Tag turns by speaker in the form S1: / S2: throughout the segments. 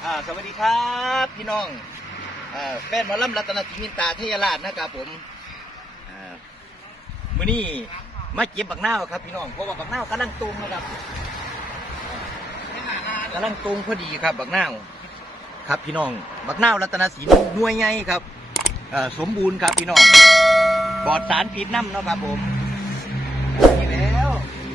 S1: สวัสดีครับพี่น้องแฟนหมอลำรัตนศรีมินตาเทยราชนะครับผมมื้อนี้มาเก็บบักนาวครับพี่น้องเพราะว่าบักนาวกำลังตูมนะครับกำลังตูมพอดีครับบักนาวครับพี่น้องบักนาวรัตนศรีหน่วยใหญ่ครับสมบูรณ์ครับพี่น้องปลอดสารพิษน้ำเนาะครับผมนี่แล้ว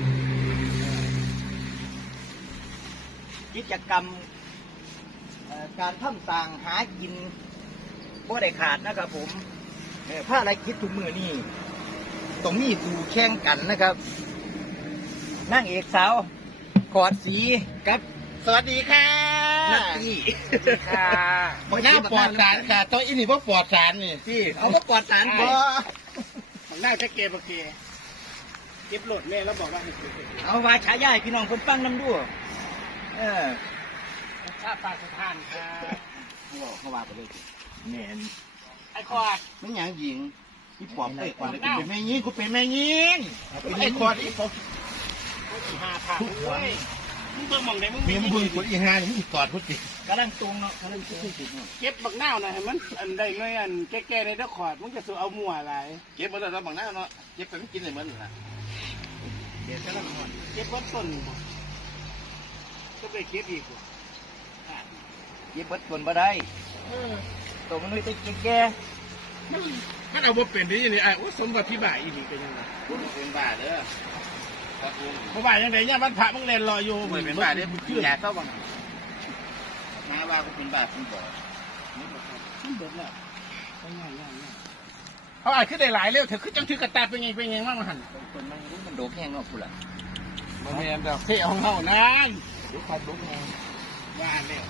S1: กิจกรรมการทำต่างหากินบ่ได้ขาดนะครับผมผ้าอะไรคิดทุกมือนี่ตรงนี้ดูแข่งกันนะครับนั่งเอกสาวกอดสีกับ
S2: สวัสดีค่ะ
S1: นักตี
S2: ค่ะบักหน้าปลอดสารค่ะตัวอินี่ว่าปลอดสารนี่
S1: ที่เอาก็ปลอดสารพอ
S2: บักหน้าจะเก็บโอเคเก็บโหลดแม่แล้วบอกว่าให้เก็บ
S1: เอาไว้ฉายาพี่น้องคนฟังน้ำด้วย
S2: ชาปลาสถานค่ะ
S1: เขาว่าไปเลยแม่น
S2: ไอ้คอด
S1: ไม่หยังหญิงที่ปอบไอ้คอด
S2: เป็นแม่ยิงกูเป็นแม่ยิงไอ้คอดอีกหาผ่านด้วยมึงเบิ่งมองได้มึงมี
S1: มึงคนอีห้านี่มึงกอดพุทธิกำลังตรงเนาะกำลังตรง
S2: เก็บบักหน้าหน่อยให้มันอันใดหน่อยอันแก่ๆในตะขอดมึงจะสู้เอามั่วอะไร
S1: เก็บมาแล้วบักหน้าเนาะเก็บไปไม่กินเลยเหมือนนะ
S2: เก็บแล้วเก็บวัดต้นก็ไปเก็บอีก
S1: เย็บเบิดคนบ่ได้ตัวมันเลยตะเกียแก่
S2: มันเอาบ่เป็นดิอย่างนี้ไอ้สมบัติพิบ่ายอีกเป็นยังไง
S1: คุณเป็นบ้าเด้อ
S2: พิบ่ายยังไงเนี่ยมันพระมึงเล่นรออยู่
S1: เหมือนเป็นบ้าเด้อมึงกินยาเข้าบ้างมาว่ากูเป็นบ้าคุณบอก
S2: มันเบิดแล้วเขาอาจขึ้นได้หลายเร็วเถอะขึ้นจังถือกระตาเป็นไงมากมาหัน
S1: คนมันโดดแห้งเนาะกูล่ะ
S2: มันแม่นแบบเที่ยวของเขานั่น
S1: ดูความลุกแห้ง
S2: ว่าแล้ว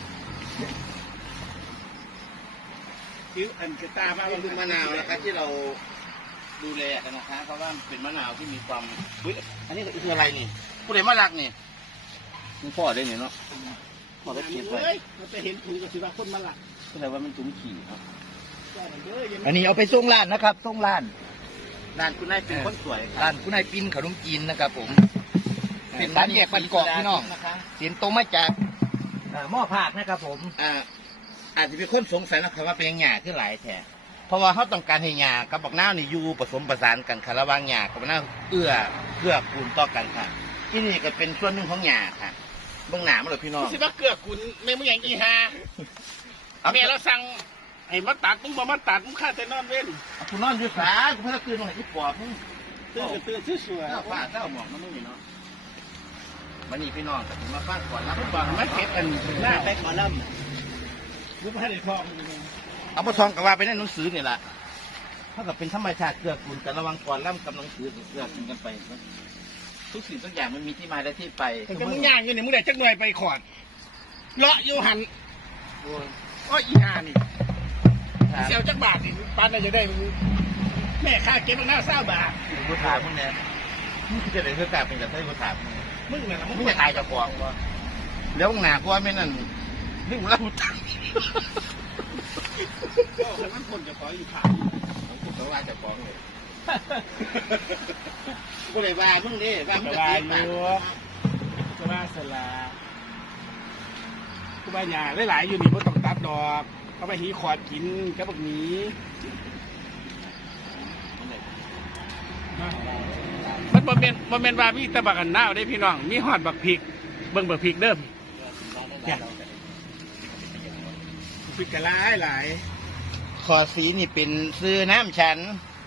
S2: คิ้วอันกระตามา
S1: เป็นมะนาวนะครับที่เราดูแลกันนะคะเพราะว่าเป็นมะนาวที่มีความอันนี้คืออะไรนี่ผู้ใดมาลักนี่มึงพ่อได้เนี่ยเนาะพ่อได้เก็บไว้
S2: มันจะเห็นถุงกับสิว่าคนมาลัก
S1: ก็เลยว่ามันถุงขี่ครับอันนี้เอาไปส่งร้านนะครับส่งร้านคุณนายเป็นคนสวยร้านคุณนายปิ้นขนมจีนนะครับผมเป็นร้านแยกปันกอกพี่น้องเสียงตรงมาจากหม้อผากนะครับผมอาจจะเป็นคนสงสัยนะครับว่าเป็นหญ้าคือหลายแท้เพราะว่าเขาต้องการให้หญ้ากับบักนาวนี่อยู่ผสมประสานกันค่ะระหว่างหญ้ากับบักนาวเกื้อกูลต่อกันค่ะที่นี่ก็เป็นส่วนหนึ่งของหญ้าค่ะเบื้องหน้ามันเลยพี่น้อง
S2: สิว่าเกื้อกูลแม่มึงอย่างอีฮาแม่เราสั่งไอ้มาตัดมึงบ่มาตัดมึงฆ่าแต่นอนเว้น
S1: กูนอนอยู่สากูเพิ่งตื่นตรงไหนที่ปอบมึง
S2: ตื่นสวย
S1: ๆฟ้าเจ้าหมอกมันไม่มีเนาะวันนี้พี่น้องแต่ถึงมาฟังก่อนแล้ว
S2: มึงบอกไม่เก็บอันหน้าแป๊กมาล่ำมึงให้ได้ทอง
S1: เอามาทองกับว่าไปในหนังสือนี่แหละเท่ากับเป็นธรรมชาติเกื้อกูลกันระวังก่อนล่ำกับหนังสือเกื้อกูลกันไปทุกสิ่งทุกอย่างมันมีที่มาและที่ไป
S2: แต่มึงย่างอยู่เนี่ยมึงได้จักหน่วยไปขอดเลาะอยู่หันก็อีห่านี่เสียวจักบาทนี่ปานน่าจะได้มึงแม่ค่าเก็บมึงหน้า20 บาท
S1: กูถามมึงเนี่ยมึงจะได้เพื่อกลับเป็นกับเต้กูถาม
S2: มึงเนี่ย
S1: มึงจะตายจากกองวะแล้วหนาเพราะว่าไม่นั่นนี่มึงเล่าตัง
S2: ก็คือมันคนจะขออยู่ขาย
S1: ผมก็ว่าจะฟ้องเลยกูเลยว่ามึงดิว่ามึงจะตีปาก
S2: ก็ว่าสละกูว่าหยาหลายๆอยู่นี่ไม่ต้องตัดดอกเขาไปหีขอดกินกับพวกนี้มันบ่เมนว่ามีแต่บักอันน้าได้พี่น้องมีหอดบักพริกเบิ่งบักพริกเดิมพริกกระหลาย
S1: ขอสีนี่เป็นซื้อน้ำฉัน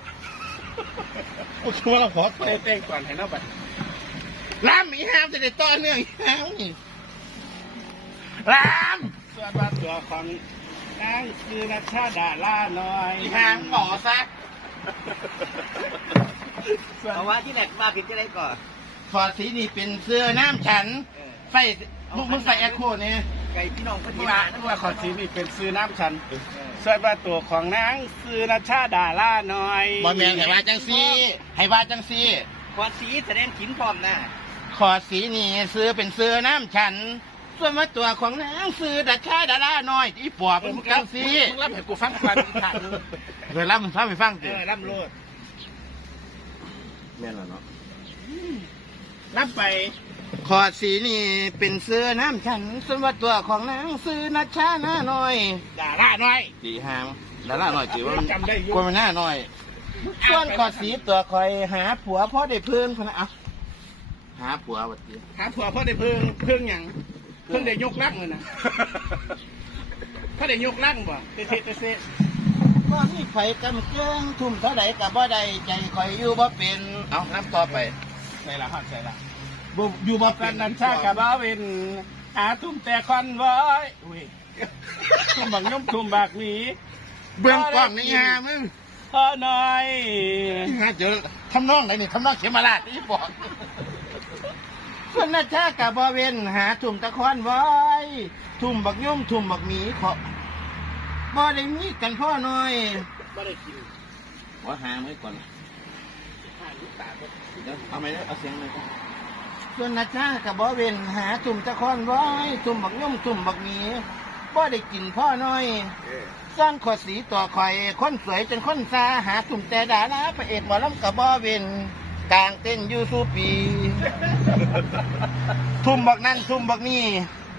S2: กูคิดว่าเราขอเต้นก่อนให้เราบัด
S1: ล้ำอีห้ามจะได้ต่อเนื่องอีห้ามนี่ล้
S2: ำส่วนบ้านตัวของนางคือนัชชาดาล่าน้อย
S1: อีห้ามหมอซักเพราะว่าที่แหลกมาผิดจะได้ก่อนขอสีนี่เป็นเสื้อน้ำฉันไฟมึงใส่แอคโคเนี่ยไก่พี่น้อง
S2: พี่มาว่าขอสีนี่เป็นซื้อน้ำฉันส่วนบ้านตัวของนางคือนัชชาดาล่าน้อย
S1: บอแมงให้ว่าจังซี่ขอสีแสดงขินพร้อมนะขอสีนี่ซื้อเป็นเสื้อน้ำฉันส่วนมาตัวของนางซื้อดัชชาดาล่าน้อยที่ปอบมึงจังซี่
S2: มึงรับให้กูฟังก่อนขาด
S1: เลยรับมึงไปฟังสิ
S2: รับโลด
S1: แม่นแล้วเนาะ
S2: รับไป
S1: ขอดสีนี่เป็นเสื้อน้ำฉันส่วนว่าตัวของนางซื้อนัชชาหน้าน้อย
S2: ด่าล่าน้อย
S1: ดีหางดาราหน่อยถือว่ามัน
S2: จำได้อยู่
S1: กลัวมันหน้าน้อย ส่วนขอดสีตัวคอยหาผัวพ่อได้เพื่อนพะนะเอาหาผัววัดดี
S2: หาผัวพ่อได้เพิ่งหยังเพิ่งได้ยกลักเลยนะพ่อได้ยกลักบ่เตะเตะ
S1: ก็มีไฟกำเกลืองทุ่มเท่าใดกับบ่ได้ใจคอยอยู่บ่เป็นเอาน้ำต่อไป
S2: ใส่ละฮอดใส่ละ
S1: บ่อยู่บ่เป็
S2: กัน นนันชากับบ้าเวนหาทุ่มแต่ควันไว้อุ้ยทุ่มบักย่อมทุ่มบากหวี
S1: เบื้องกล้องนี่ฮะมึง
S2: พอหน่อย
S1: ฮะเจอทำนองไหนนี่ทำนองเขมราชนี่บอกส่วนนัชชากับบ่เว้นหาทุ่มตะคอนไว้ทุ่มบักย่อมทุ่มบักหมีขอบ่ได้มีกันพ่อน้อย
S2: ไม่ได้กิน
S1: ว่าหาไว้ก่อน
S2: หาลูกตาก็
S1: เดี๋ยวเอาไหมเอาเสียงเลยครับส่วนนัชชากับบ่เว้นหาทุ่มตะคอนไว้ทุ่มบักย่อมทุ่มบักหมีบ่ได้กินพ่อน้อยสร้างขอดสีต่อคอยคนสวยจนคนซาหาตุ่มแต่ดาราพระเอกหมอลำกับบ่เวนกลางเต้นอยู่สู้ปี ทุ่มบักนั่นทุ่มบักนี่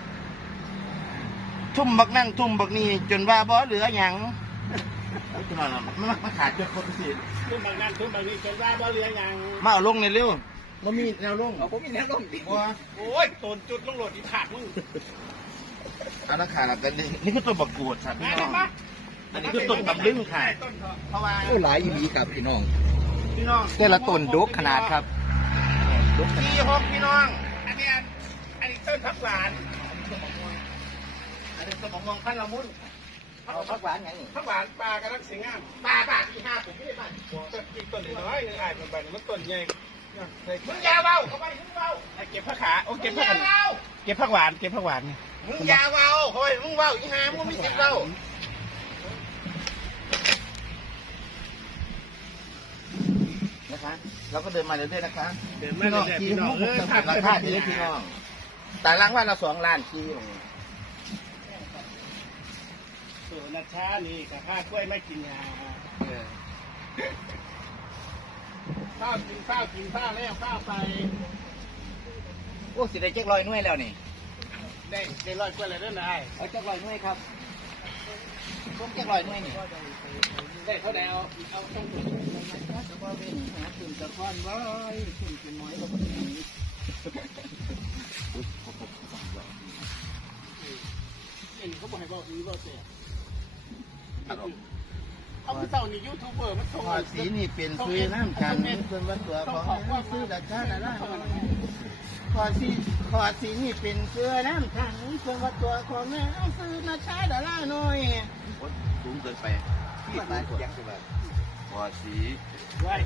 S1: ทุ่มบักนั่นทุ่มบักนี่จนว่าบ่เหลือหยังจะมามันขาดจนคนสิ
S2: ทุ่มบางนั้นทุ่มบางนี้จนว่าบ่เรือยัง
S1: มาเอาลงในเร็วมันมีแนวลง
S2: เอาผมมีแนวร่มดิ
S1: ว่า
S2: โอ้ยโตนจุดลงโหลดอีขาดมึง
S1: เอาละขาดกันนี่คือต้นบักกูดครับพี่น้อง
S2: มา
S1: อันนี้คือต้นตำลึงค่ะ
S2: ต้นเถอะ
S1: เพราะว่า
S3: โอ้หลายอีหลีครับพี่น้อง
S1: พี่น้อง
S3: แต่ละต้นดกขนาดครับดกขนา
S1: พี่
S3: ด
S1: ฮอกพี่น้อง
S2: อันนี้ต้นผักหวาน
S1: อันนี้สมองมองพันละมุน
S3: เอาผักหวานไงนี่
S2: ผักหวานปลากระดักสีงาม
S1: ป่าที่ห้าผมไม่ได้บ้าน
S2: ต้นอีกต้นน้อยๆอ่านมันไปมันต้นใหญ่
S1: มึงอยาเบาเข้าไปมึงเบา
S2: เก็บผักขาโอ้
S1: มึ
S2: เก็บ
S1: ง
S2: ผั
S1: อก ย่า
S2: กัน
S1: เบา
S2: เก็บผักหวานเก็บผักหวานนี่
S1: มึงอยาเบาเข้าไปมึงเบาอีห้ามึงไม่เจ็บเบานะคะเราก็เดินมาเรื่อยๆนะคะ
S2: เดินมาเรื่อยๆพี่น้อง
S1: ที่มุกราคาที่เล็กพี่น้องแต่ล้างว่าเรา2 ล้านที่
S2: ส่วนนัชชานี่กับข้าวกล้วยไม่กินยาข้าวกินข้าวกินข้าวแล้วข้าวไป
S3: โอ้สิได้เจ๊กลอยหน่วยแล้วนี่
S2: ได้ร้อยกล้วยเลยเด้อนะไอ้
S3: เอาเจ๊กลอยหน่วยครับต้มเจ๊กลอยหน่วยนี่
S2: ได้เท่าไหร่เอาต้อง
S1: จะบ่เป็นหาตุ่มตะคอนไว้ตุ่มเป็นน้อยกว่าคนนี้
S2: เห็นเขาบอกให้บอกนี้บอกเสียเขาคือเต่านี่ยูทูบเบอร์มันส่ง
S1: ขอดสีนี่เป็นซื้อน้ำกันส่วนวันตัวของว่าซื้อราคาหน้าขอดสีนี่เป็นเสื้อน้ำขังส่วนวันตัวของแม่ซื้อนาชาดาล่าหน่อยสูงเกินไป
S3: ที่มาอยากสิว่า
S1: ขอดสี
S2: ไว้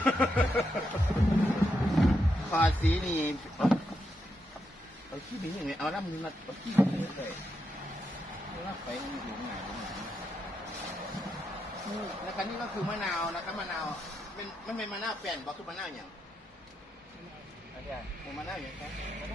S1: ขอดสีนี่เอาขี้บินยังไงเอาน้ำมือมาเอาขี้บินเลยรับไปมันอยู่ไหนแล้วก็นี่ก็คือมะนาวนะครับมะนาวเป็นไม่เป็นมะนาวแป้นบอกคือมะนาวอย่างเป็นมะนาวอย่างไร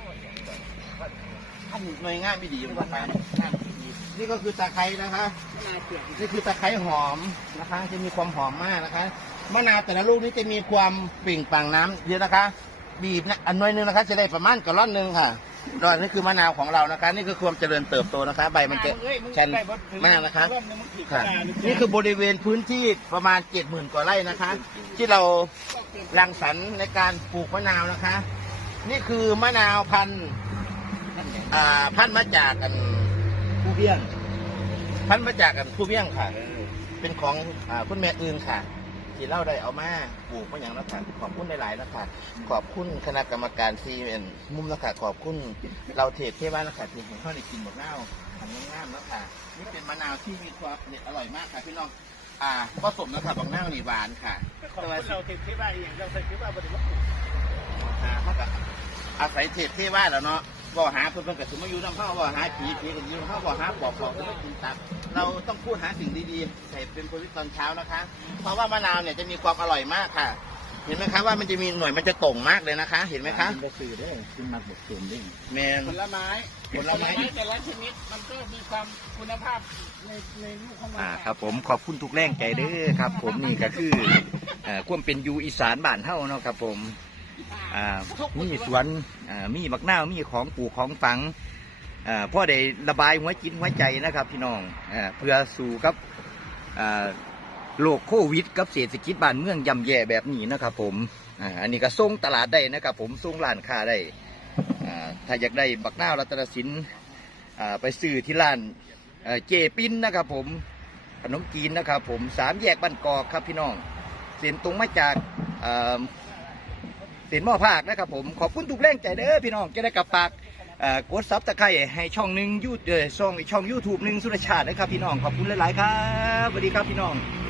S1: ท่านหน่วยงานไม่ดีมันก็ไปนี่ก็คือตะไคร้นะคะ
S2: มะนาวเปลือก
S1: นี่คือตะไคร้หอมนะคะจะมีความหอมมากนะคะมะนาวแต่ละลูกนี้จะมีความเปล่งปลั่งน้ำเยอะนะคะ บีบนะอันน้อยนึงนะคะจะได้ประมาณกะล่อนนึงค่ะดอกนี่คือมะนาวของเรานะคะ นี่คือความเจริญเติบโตนะคะ ใบมันจะชันมากนะคะค่ะนี่คือบริเวณพื้นที่ประมาณ 70,000 กว่าไร่นะคะ ที่เรารังสรรค์ในการปลูกมะนาวนะคะ นี่คือมะนาวพันธุ์มาจากกันผู้เบี้ยงพันธุ์มาจากกันผู้เบี้ยงค่ะ เป็นของคุณแม่อื่นค่ะ ที่เราได้เอามาปลูกมาอย่างนั้นค่ะขอบคุณหลายๆนะคะขอบคุณคณะกรรมการCNมุมนะคะขอบคุณเราเทพเทวานะคะที่ให้เขาได้กินมะนาวทำงามๆแล้วค่ะนี่เป็นมะนาวที่มีความเด็ดอร่อยมากค่ะพี่น้องผสมนะคะบางนาวนี่หวานค่ะ
S2: ของเราเก็บที่บ้านอย่างเราใส่ที่บ้านบริวาร
S1: เขาก็อาศัยเทพเทวาแล้วเนาะบ่หาเพิ่นกับสมมาอยู่น้ำเข้าบ่หาผีกันอยู่น้ำเข้าบ่หาปอบก็ไม่กินตับเราต้องพูดหาสิ่งดีๆใส่เป็นโปรวิตตอนเช้านะคะ เพราะว่ามะนาวเนี่ยจะมีความอร่อยมากค่ะ เห็นไหมคะว่ามันจะมีหน่วยมันจะต่งมากเลยนะคะ เห็นไหมคะ
S3: มันก็คือได้ขึ้นมาบทเกมได้
S1: แมน
S2: ผลไม้
S1: ผลไม้
S2: แต่ละชนิดมันก็มีความคุณภาพในลูกของมัน
S3: ครับผมขอบคุณทุกแรงใจเด้อครับ ผมนี่ก็คือความเป็นอยู่อีสานบ้านเฮาเนาะครับผม
S1: มีสวนมีบักนาวมีของปลูกของฝังพ่อได้ระบายหัวจิตหัวใจนะครับพี่น้องเพื่อสู่กับโรคโควิดกับเศรษฐกิจบ้านเมืองย่ำแย่แบบนี้นะครับผมอันนี้ก็ส่งตลาดได้นะครับผมส่งร้านค้าได้ถ้าอยากได้บักนาวรัตนสินไปซื้อที่ร้านเจปิ้นนะครับผมขนมจีนนะครับผม3 แยกบ้านกอกครับพี่น้องเส้นตรงมาจากเส้นหม้อภาคนะครับผมขอบคุณทุกแรงใจเด้อพี่น้องจะได้กับปากกดซับตะไคร้ให้ช่องหนึ่งช่อง YouTube หนึ่งสุรชาตินะครับพี่น้องขอบคุณหลายๆครับสวัสดีครับพี่น้อง